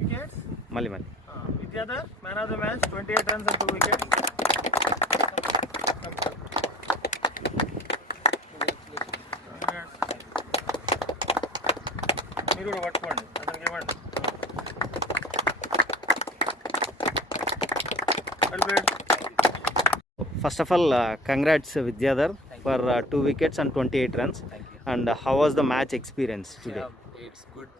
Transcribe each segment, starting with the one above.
Wickets. మళ్ళీ Vidyadhar, man of the match, 28 runs and 2 wickets. మీరు కూడా పట్టుకోండి, అతనికి ఇవ్వండి. First of all, congrats Vidyadhar for 2 wickets and 28 runs. And how was the match experience today? It's good.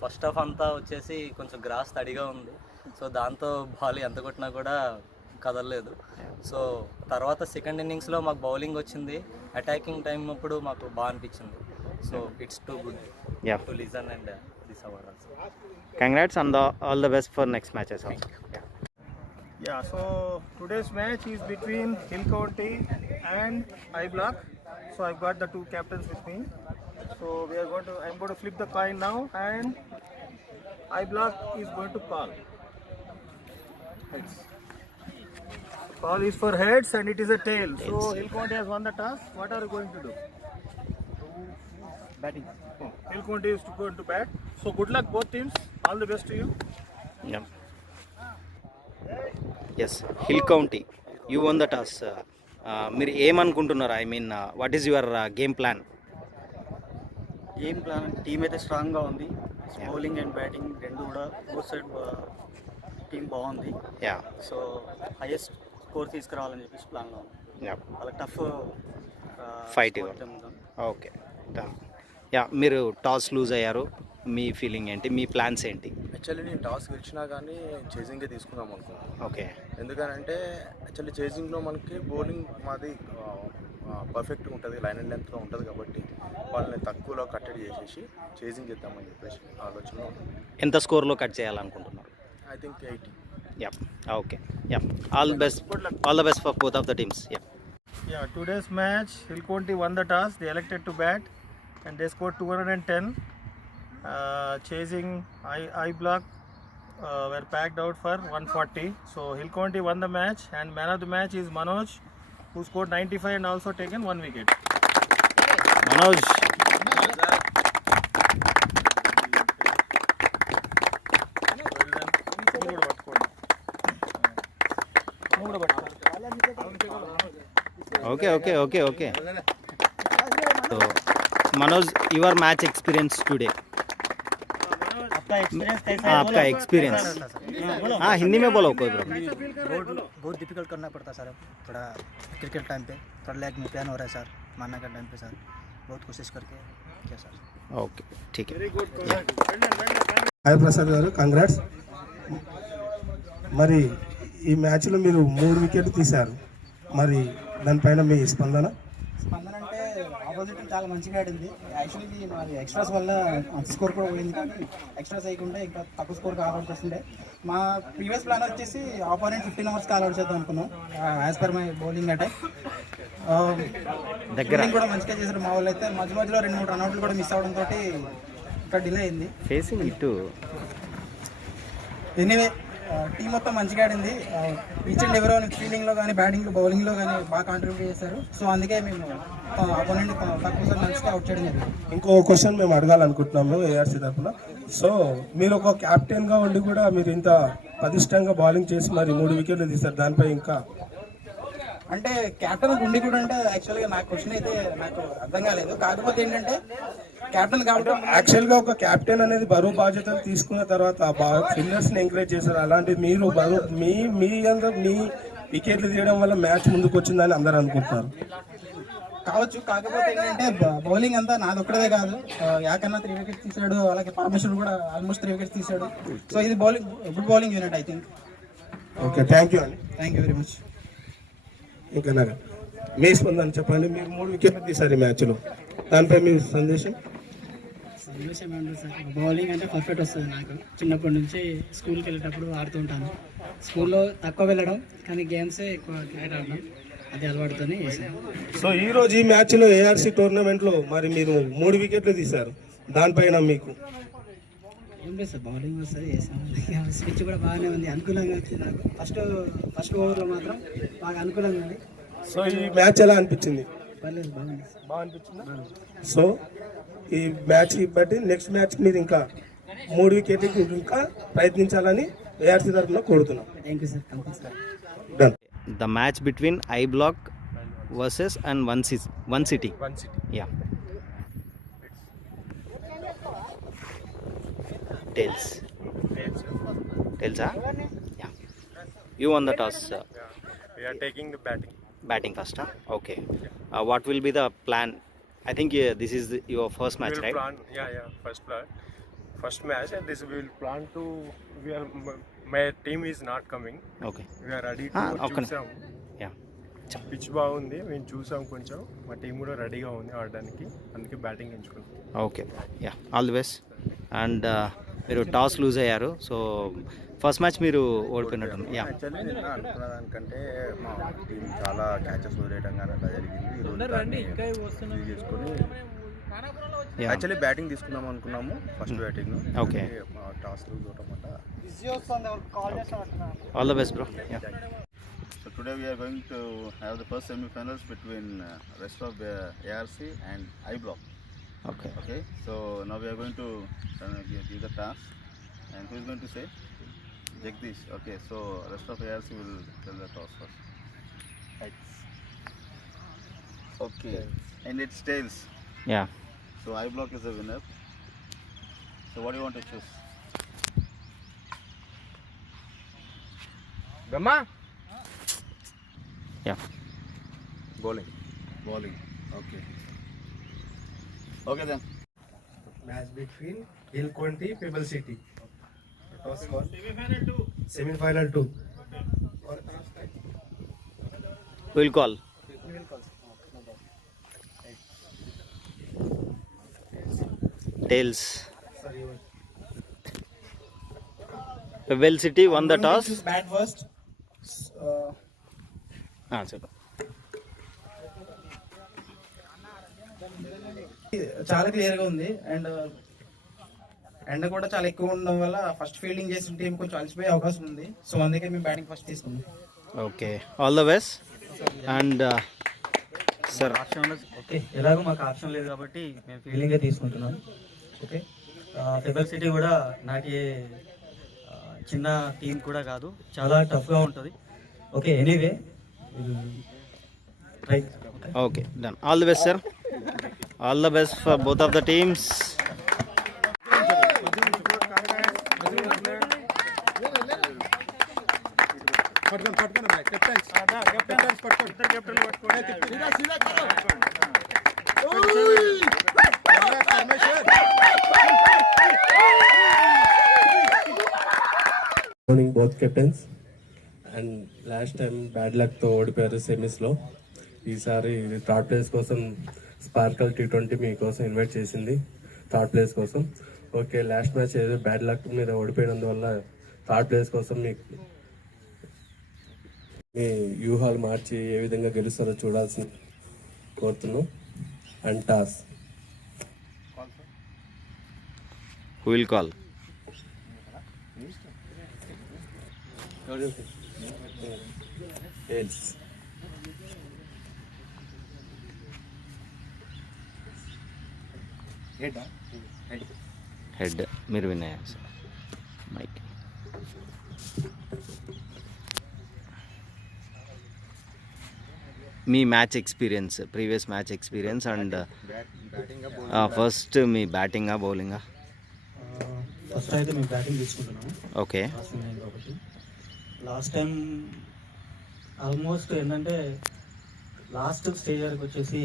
First half అంతా వచ్చేసి కొంచెం గ్రాస్ తడిగా ఉంది, సో దాంతో బాల్ ఎంత కొట్టినా కూడా కదలలేదు. సో తర్వాత సెకండ్ ఇన్నింగ్స్లో మాకు బౌలింగ్ వచ్చింది, అటాకింగ్ టైం అప్పుడు మాకు బాగా అనిపించింది. So it's too good to listen and this award also. Congrats and all the best for next matches also. Yeah, so today's match is between Hill County and I Block. So I've got the two captains with me. So I'm going to flip the coin now, and I Block is going to call. Heads. Call is for heads and it is a tail. So Hill County has won the toss. What are you going to do? Batting. Hill County is going to bat. So good luck both teams. All the best to you. Yeah. Yes, Hill County, you won the toss. మీరు ఏమనుకుంటున్నారు? I mean what is your game plan? Game plan team అయితే స్ట్రాంగ్గా ఉంది. Bowling and batting రెండు కూడా both side team బాగుంది. Yeah, so highest score తీసుకురావాలని చెప్పేసి ప్లాన్లో ఉంది. వాళ్ళకి టఫ్ ఫైట్ ఓకే. యా, మీరు టాస్ లూజ్ అయ్యారు, మీ ఫీలింగ్ ఏంటి, మీ ప్లాన్స్ ఏంటి? యాక్చువల్లీ నేను టాస్ గెలిచినా కానీ చేజింగే తీసుకుందాం అనుకున్నాను. ఓకే. ఎందుకనంటే యాక్చువల్లీ చేజింగ్లో మనకి బౌలింగ్ మాది పర్ఫెక్ట్గా ఉంటుంది, లైన్ అండ్ లెంత్లో ఉంటుంది కాబట్టి వాళ్ళని తక్కువలో కట్టడి చేసేసి చేజింగ్ చేద్దామని చెప్పేసి ఆలోచనలో. ఎంత స్కోర్లో కట్ చేయాలనుకుంటున్నారు? I think 80. Yeah, okay. Yeah, all the best for both of the teams. Yeah. Yeah, today's match, Hill County won the toss. They elected to bat and they scored 210. Chasing I Block were packed out for 140. So Hill County won the match, and man of the match is Manoj, who scored 95 and also taken 1 wicket. Manoj. Okay. So Manoj, your match experience today. आपका एक्सपीरियंस हाँ हिंदी में बोलो कोई प्रॉब्लम। बहुत डिफिकल्ट करना पड़ता सर, थोड़ा cricket time पे थोड़ा लेग में पेन हो रहा है सर, मारने का टाइम पे सर बहुत कोशिश करके क्या सर. ఓకే, ठीक है. హాయ్ ప్రసాద్ గారు, కంగ్రాట్స్. మరి ఈ మ్యాచ్లో మీరు 3 వికెట్లు తీశారు, మరి దానిపైన మీ స్పందన? అంటే ఆపోజిట్ చాలా మంచిగా ఆడింది. యాక్చువల్లీ మాది ఎక్స్ట్రాస్ వల్ల స్కోర్ కూడా పోయింది, కానీ ఎక్స్ట్రాస్ అయ్యకుండా ఇంకా తక్కువ స్కోర్ ఆల్అౌట్ చేస్తుండే. మా ప్రీవియస్ ప్లాన్ వచ్చేసి ఆపోనెంట్ 15 ఓవర్స్కి ఆల్అౌట్ చేద్దాం అనుకున్నాం as per my bowling attack. దగ్గర కూడా మంచిగా చేశారు మా వాళ్ళు. అయితే మధ్య మధ్యలో 2-3 రన్అట్లు కూడా మిస్ అవడంతో ఇంకా డిలే అయింది. ఫేసింగ్ ఇటు ఎనీవే టీం మొత్తం మంచిగా ఆడింది. ఈచ్ అండ్ ఎవరో ఫీల్డింగ్లో కానీ బ్యాటింగ్లో బౌలింగ్లో కానీ బాగా కాంట్రిబ్యూట్ చేశారు. సో అందుకే మేము అపోనెంట్ తక్కువ మంచిగా అవుట్ చేయడం జరిగింది. ఇంకో క్వశ్చన్ మేము అడగాలనుకుంటున్నాము ఏఆర్సీ తరఫున. సో మీరు ఒక క్యాప్టెన్గా ఉండి కూడా మీరు ఇంత పటిష్టంగా బౌలింగ్ చేసి మరి 3 వికెట్లు తీశారు, దానిపై ఇంకా అంటే కెప్టెన్ ఉండి కూడా అంటే యాక్చువల్గా నాకు క్వశ్చన్ అయితే నాకు అర్థం కాలేదు. కాకపోతే ఏంటంటే కెప్టెన్ కాబట్టి యాక్చువల్గా ఒక క్యాప్టెన్ అనేది బరువు బాధ్యతలు తీసుకున్న తర్వాత ఫీల్డర్స్ని ఎంకరేజ్ చేశారు. అలాంటిది మీరు బరువు మీ వికెట్లు తీయడం వల్ల మ్యాచ్ ముందుకు వచ్చిందని అందరూ అనుకుంటున్నారు. కావచ్చు, కాకపోతే ఏంటంటే బౌలింగ్ అంతా నాది ఒక్కడే కాదు. యాకన్నా 3 వికెట్స్ తీశాడు, అలాగే పరమేశ్వర్ కూడా ఆల్మోస్ట్ 3 వికెట్స్ తీశాడు. సో ఇది bowling good bowling unit I think. Okay, thank you అండి. Thank you very much. ఇంకా మీ స్పందన చెప్పండి. మీరు 3 వికెట్లు తీశారు ఈ మ్యాచ్లో, దానిపై మీ సందేశం ఏంటంటే సార్, బౌలింగ్ అంటే పర్ఫెక్ట్ వస్తుంది నాకు. చిన్నప్పటి నుంచి స్కూల్కి వెళ్ళేటప్పుడు ఆడుతూ ఉంటాను. స్కూల్లో తక్కువ వెళ్ళడం, కానీ గేమ్సే ఎక్కువ క్రికెట్ ఆడడం, అది అలవాటుతోనే చేశాను. సో ఈరోజు ఈ మ్యాచ్లో ఏఆర్సీ టోర్నమెంట్లో మరి మీరు 3 వికెట్లు తీశారు, దానిపైన మీకు ఏం లేదు సార్, బౌలింగ్ వస్తుంది చేసాను. స్విచ్ కూడా బాగానే ఉంది, అనుకూలంగా వచ్చింది నాకు. ఫస్ట్ ఓవర్లో మాత్రం బాగా అనుకూలంగా ఉంది. సో ఈ మ్యాచ్ ఎలా అనిపించింది? పర్లేదు, బాగుంది. బాగా అనిపించిందా? సో ఈ మ్యాచ్ బట్టి నెక్స్ట్ మ్యాచ్ మీరు ఇంకా 3 వికెట్లకి ఇంకా ప్రయత్నించాలని ఏఆర్సీ తరఫున కోరుతున్నాం. Thank you sir, compulsory. Done. The match between I Block versus and One City. One City. Yeah. Tails. Tails, huh? Yeah. You won the toss. We are taking the Batting first, huh? Okay. What will be the plan? I think this is your first match, right? First match, and this we will plan to. My team is not coming. Okay. We are ready to Okay. చూసాం. Yeah. Pitch బాగుంది, మేము చూసాం కొంచెం. మా టీం కూడా రెడీగా ఉంది ఆడడానికి, అందుకే బ్యాటింగ్ ఎంచుకున్నాం. Okay, yeah, all the best. And మీరు టాస్ లూజ్ అయ్యారు, సో ఫస్ట్ మ్యాచ్ మీరు ఓడిపోయినట్టు. యా, యాక్చువల్లీ నిన్న అనుకున్న దానికంటే మా టీం చాలా క్యాచెస్ వదిలేయడం కానీ అట్లా జరిగింది. ఈరోజు దాన్ని యూజ్ చేసుకొని యాక్చువల్లీ బ్యాటింగ్ తీసుకుందాం అనుకున్నాము, first batting. Okay. Toss lose అవటం వల్ల. All the best bro. Yeah. So today we are going to have the first semi-finals between rest of ARC and I Block. Okay. Okay. So now we are going to give the task, and who is going to say? Jagdish. Okay. So rest of ARC will tell the toss first. Right. Okay. And it's tails. Yeah. So I Block is the winner. So what do you want to choose? Yeah. Bowling. Okay. Okay then. Match between Hill County, Pebble City. Toss call. Semi-final 2. Will call. Tails. Pebble City won the toss. Bat first. చెప్పు. చాలా క్లియర్గా ఉంది, అండ్ ఎండ కూడా చాలా ఎక్కువ ఉండడం వల్ల ఫస్ట్ ఫీల్డింగ్ చేసిన టీం కొంచెం అలసిపోయే అవకాశం ఉంది. సో అందుకే మేము బ్యాటింగ్ ఫస్ట్ తీసుకున్నాం. Okay, all the best. And sir, okay, ఎలాగో మాకు ఆప్షన్ లేదు కాబట్టి మేము ఫీలింగే తీసుకుంటున్నాం. ఓకే, పెబల్ సిటీ కూడా నాకే చిన్న టీం కూడా కాదు, చాలా టఫ్గా ఉంటుంది. Okay, anyway right. Okay, done. All the best sir. All the best for both of the teams. Morning both captains. And last time bad లక్తో ఓడిపోయారు సెమీస్లో. ఈసారి థర్డ్ ప్లేస్ కోసం స్పార్కల్ T20 మీకోసం ఇన్వైట్ చేసింది, థర్డ్ ప్లేస్ కోసం. ఓకే, లాస్ట్ మ్యాచ్ ఏదో bad luck మీద ఓడిపోయినందువల్ల థర్డ్ ప్లేస్ కోసం మీ వ్యూహాలు మార్చి ఏ విధంగా గెలుస్తారో చూడాల్సి కోరుతున్నాం. And toss who will call? Tails. Head. మీరు విన్నాయా సార్? మైక్. మీ match experience, previous match experience, and first మీ బ్యాటింగా బౌలింగా? ఫస్ట్ అయితే మేము బ్యాటింగ్ తీసుకుంటున్నాము. ఓకే. కాబట్టి లాస్ట్ టైం ఆల్మోస్ట్ ఏంటంటే లాస్ట్ స్టేజ్ వరకు వచ్చేసి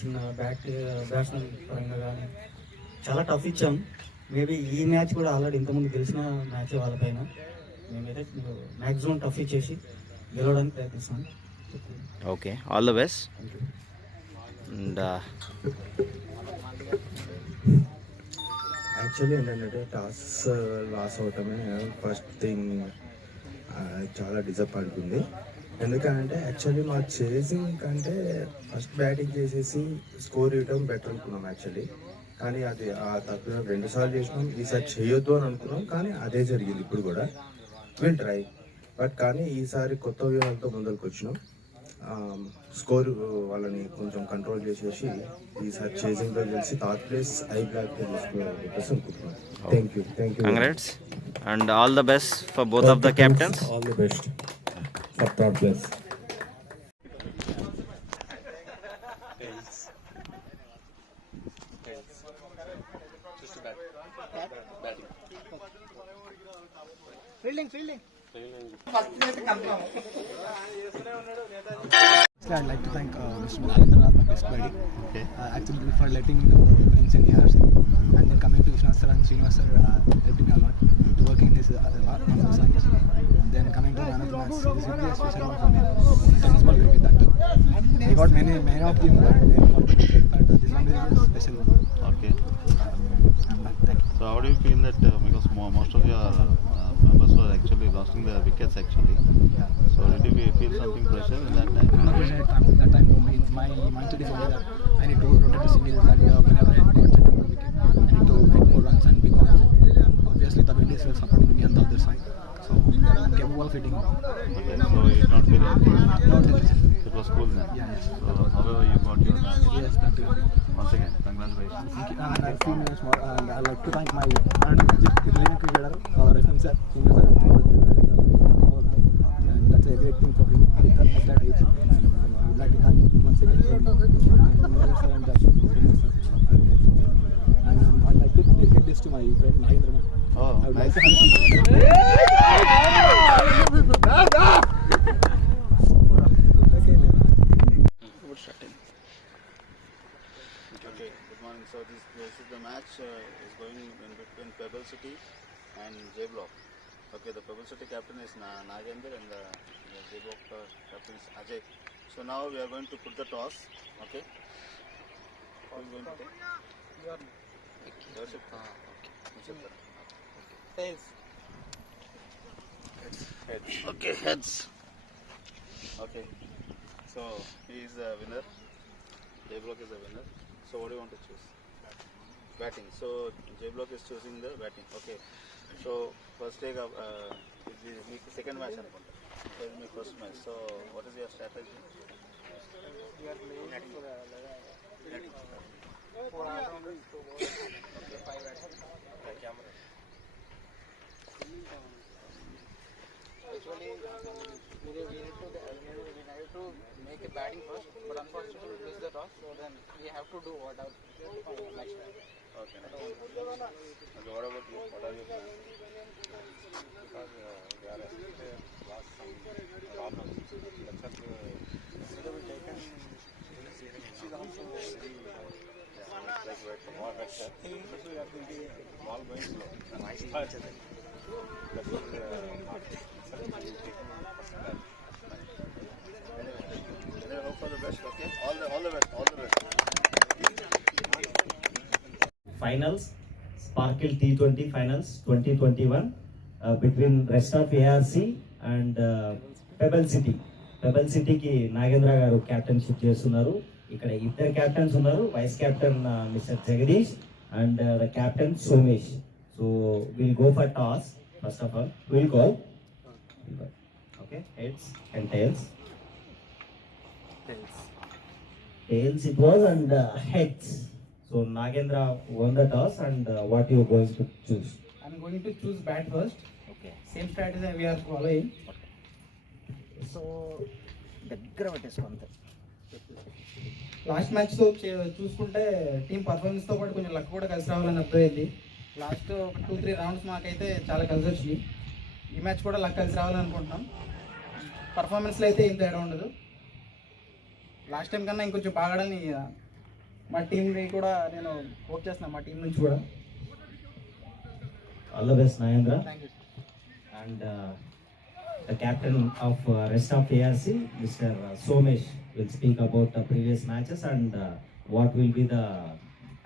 చిన్న బ్యాట్స్మెన్ పరంగా కానీ చాలా టఫ్ ఇచ్చాం. మేబీ ఈ మ్యాచ్ కూడా ఆల్రెడీ ఇంతకుముందు గెలిచిన మ్యాచ్ వాళ్ళపైన మేమైతే మ్యాక్సిమం టఫ్ ఇచ్చేసి గెలవడానికి ప్రయత్నిస్తాం. Okay, all the best. And actually ఏంటంటే టాస్ లాస్ అవటమే ఫస్ట్ థింగ్ చాలా డిసప్పాయింట్ ఉంది. ఎందుకంటే యాక్చువల్లీ మా చేసింగ్ కంటే ఫస్ట్ బ్యాటింగ్ చేసేసి స్కోర్ ఇవ్వడం బెటర్ అనుకున్నాం యాక్చువల్లీ. కానీ అది ఆ తప్పు 2 సార్లు చేసినాం, ఈసారి చేయొద్దు అని అనుకున్నాం, కానీ అదే జరిగింది. ఇప్పుడు కూడా విల్ ట్రై, బట్ కానీ ఈసారి కొత్త వ్యూహాలతో ముందరికి వచ్చినాం. స్కోర్ వాళ్ళని కొంచెం కంట్రోల్ చేసేసి ఈసారి చేసింగ్లో గెలిచి థర్డ్ ప్లేస్ ఐ బ్లాక్ తీసుకోవాలని చెప్పేసి అనుకుంటున్నాను. Thank you. Congrats and all the best for both of the captains. All the best for third place. I'd like to thank Mr. Nagendranath, my best buddy, actually for letting me know the openings in ARC, and then coming to Vishwanath sir and Srinivas sir helped me a lot to work in his lot of the songs, and then coming to man of the match, this will be a special one for me. Tennis ball cricket that too. He got many of them, but this one is a special one. Okay. Thank you. So how do you feel that because most of your members were actually losing their wickets actually? So did you feel something pressure in that time? No pressure at that time for me. My mindset is only that I need to rotate to singles, and whenever I got set up a wicket, I need to hit more runs, and because obviously the wind is supporting me on the other side, so I'm capable of hitting. Okay, so you did not feel anything? No tension. It was cool then? Yeah, yes. So however you got your target? Yes, that too. Once again, congratulations. Thank you. And a few minutes more, and I'd like to thank my Brilliant cricketer, our FM sir, and that's a great thing for him at that age. I would like to thank once again for sir and Josh, and I'd like to dedicate this to my friend Nagendranath. Oh, I would nice. like to thank Okay, good morning. So this is the match is going in between Pebble City and J Block. Okay, the Pebble City captain is Nagendra and the J Block captain is Ajay. So now we are going to put the toss. Okay. Who is going to take? Heads. Heads. Okay, heads. Okay. So he is the winner. J Block is the winner. So what do you want to choose? Batting. So J Block is choosing the batting. Okay. So first take up. This is the second match. This is my first match. So what is your strategy? We are playing for 4 all-rounders, 2 bowlers, 5 batsmen. Actually, we need to make a batting first, but unfortunately we missed the toss, so then we have to do whatever next time. Okay. Okay. What about you? What are your plans? Because we are lost some problems. That's what we taken. She's also very like more better. So we are thinking ball going slow. Nice touch. That's what anyway, hope for the best. Okay. All the best. All the best. Finals, Sparkle T20 Finals 2021 between rest of ARC and Pebble City. Pebble City ki Nagendra garu captainship చేస్తున్నారు. ఇక్కడ ఇద్దరు captains ఉన్నారు, vice captain mister Jagadish and the captain Somesh. So will go for toss. First of all will call. Okay, heads and tails. Tails it was and heads. So Nagendra won the toss, and what you are going to choose? I'm going to choose bat first. Okay. Same strategy we are following. So దగ్గర పట్టేసుకుంటే లాస్ట్ మ్యాచ్తో చూసుకుంటే టీం పర్ఫార్మెన్స్తో పాటు కొంచెం లక్ కూడా కలిసి రావాలని అర్థమైంది. లాస్ట్ ఒక 2-3 రౌండ్స్ మాకైతే చాలా కలిసి వచ్చినాయి. ఈ మ్యాచ్ కూడా లక్ కలిసి రావాలని అనుకుంటున్నాం. పర్ఫార్మెన్స్లో అయితే ఏం తేడా ఉండదు. లాస్ట్ టైం కన్నా ఇంకొంచెం బాగాడని మా టీంని కూడా నేను హోప్ చేస్తున్నాను, మా టీం నుంచి కూడా. All the best, Nagendra. Thank you. And the captain of rest of ARC, Mr. Somesh, will speak about the previous matches and what will be the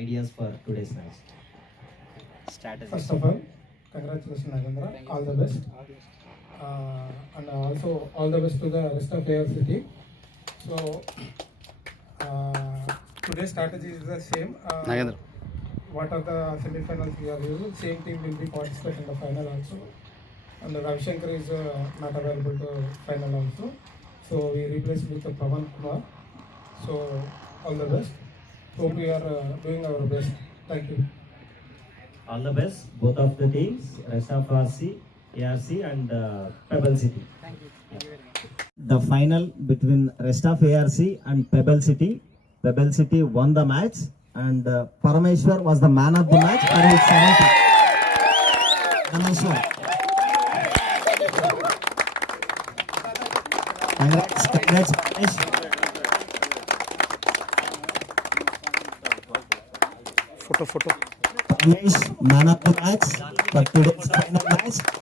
ideas for today's match. strategy. First of all, congratulations Nagendra, all the best. And also all the best to the rest of ARC team. So today's strategy is the same. Nagendra. What are the semi-finals we are using? Same team will be participate in the final also. And Ravi Shankar is not available to final also. So we replaced with Pavan Kumar. So all the best. Hope we are doing our best. Thank you. All the best, both of the teams, rest of ARC and Pebble City. The final between rest of ARC and Pebble City. Pebble City won the match, and Parameshwar was the man of the match and with 70. Parameshwar. Congrats, Paresh. Photo. Ramesh, man of the match for today's final match.